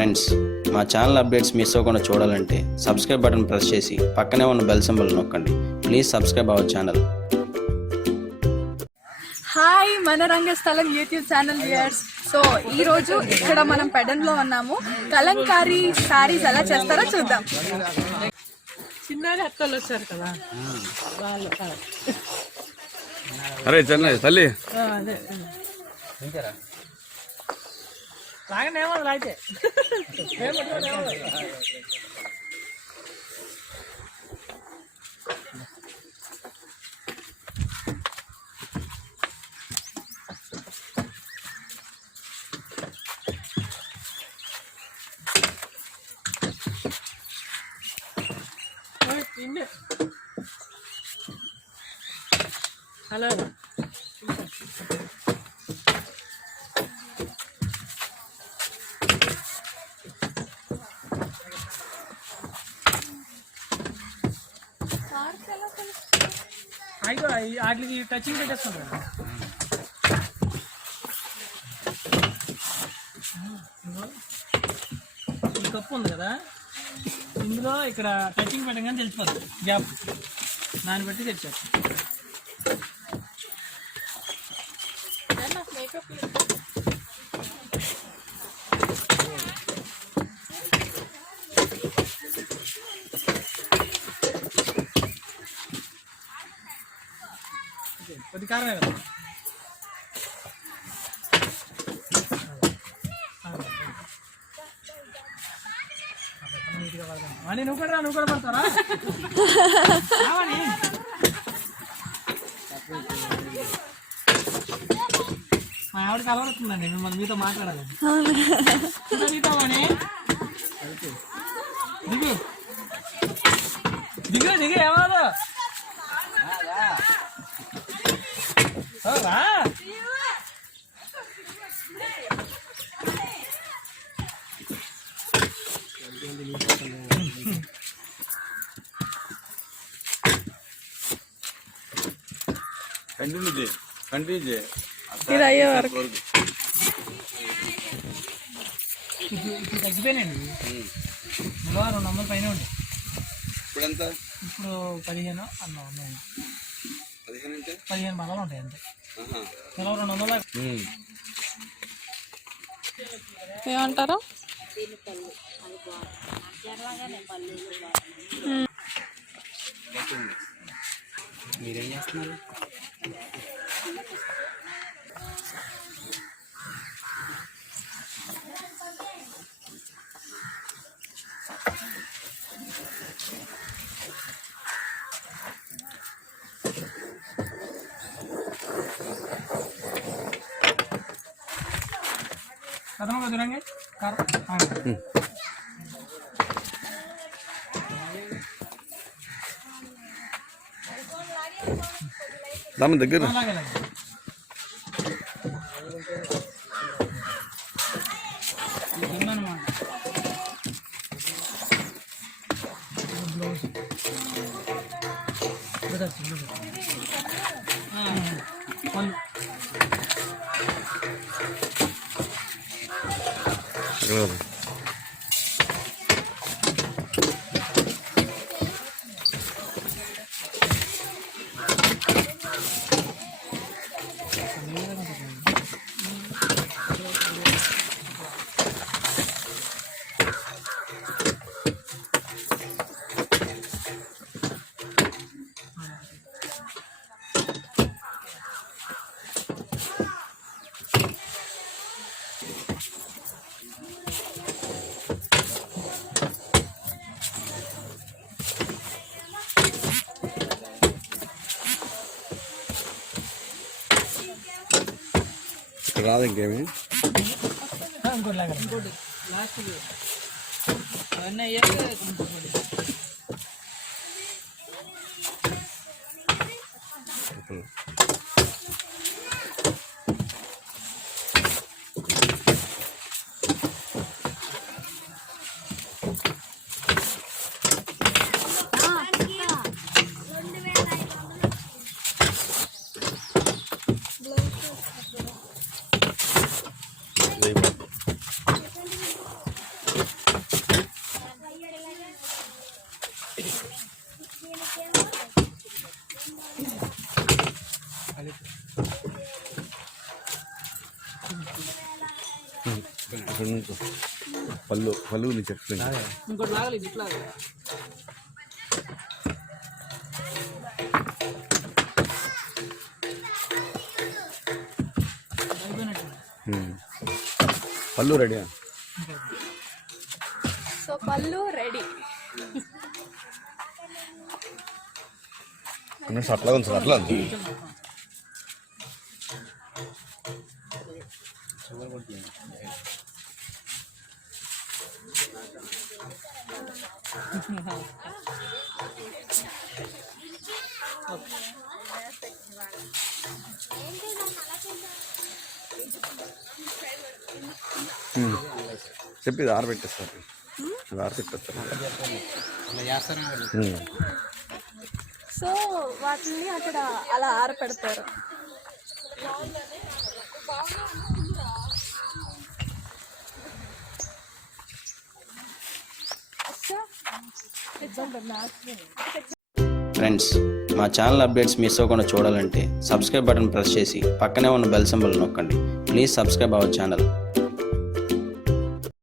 Friends, మా channel updates miss అవ్వకుండా చూడాలంటే సబ్స్క్రైబ్ బటన్ ప్రెస్ చేసి పక్కనే ఉన్న బెల్ సింబల్ నొక్కండి. Please subscribe our channel. Hi, మన రంగస్థలం యూట్యూబ్ ఛానల్ వ్యూయర్స్. సో ఈ రోజు ఇక్కడ మనం పెడన్లో ఉన్నాము. కలంకారీ సారీస్ ఎలా చేస్తారో చూద్దాం. చిన్నగా అత్తలు వచ్చారు కదా అరే చెన్నై తల్లి అదే లాగనేమో అయితే హలో అయ్యో వాటికి టచింగ్ పెట్టేస్తాం కదా. ఈ కప్పు ఉంది కదా, ఇందులో ఇక్కడ టచింగ్ పెట్టగానే తెలిసిపోతుంది గ్యాప్, దాన్ని బట్టి తెచ్చారు. కొద్ది కారణమే కదా. అని నువ్వు కూడా పడతారా? మా ఆవిడ కలవడుతుందండి, మిమ్మల్ని మీతో మాట్లాడాలి. మీతో దిగు దిగు దిగు ఏమాదో రా. కంటిన్యూ ఇది అయ్యే వరకు ఇప్పుడు తగ్గిపోయినాయండి. 200 పైన ఉండే. ఇప్పుడంతా ఇప్పుడు 15 అన్నా ఉన్నాయండి. 15 బలాలు ఉంటాయి అంతే. 200 ఏమంటారు? మీరేం చేస్తున్నారు? కథమ దూరంగా దాని దగ్గర రాదు ఇంకేమి. ఇంకోటి లాస్ట్ అవన్నీ అయ్యాక అక్కడ నుంచి పళ్ళు నీ చెట్లు ఇంకోటి లాగలి ఇట్లా పళ్ళు రెడీయా? సో పళ్ళు రెడీ. అట్లా ఉంది సార్, అట్లా ఉంది. చెప్పి ఇది ఆరబెట్టేస్తారు, ఇది ఆరబెట్టేస్తారు. సో వాటిని అక్కడ అలా ఆరపెడతారు. ఫ్రెండ్స్, మా ఛానల్ అప్డేట్స్ మిస్ అవ్వకుండా చూడాలంటే సబ్స్క్రైబ్ బటన్ ప్రెస్ చేసి పక్కనే ఉన్న బెల్ సింబల్ నొక్కండి. Please subscribe our channel.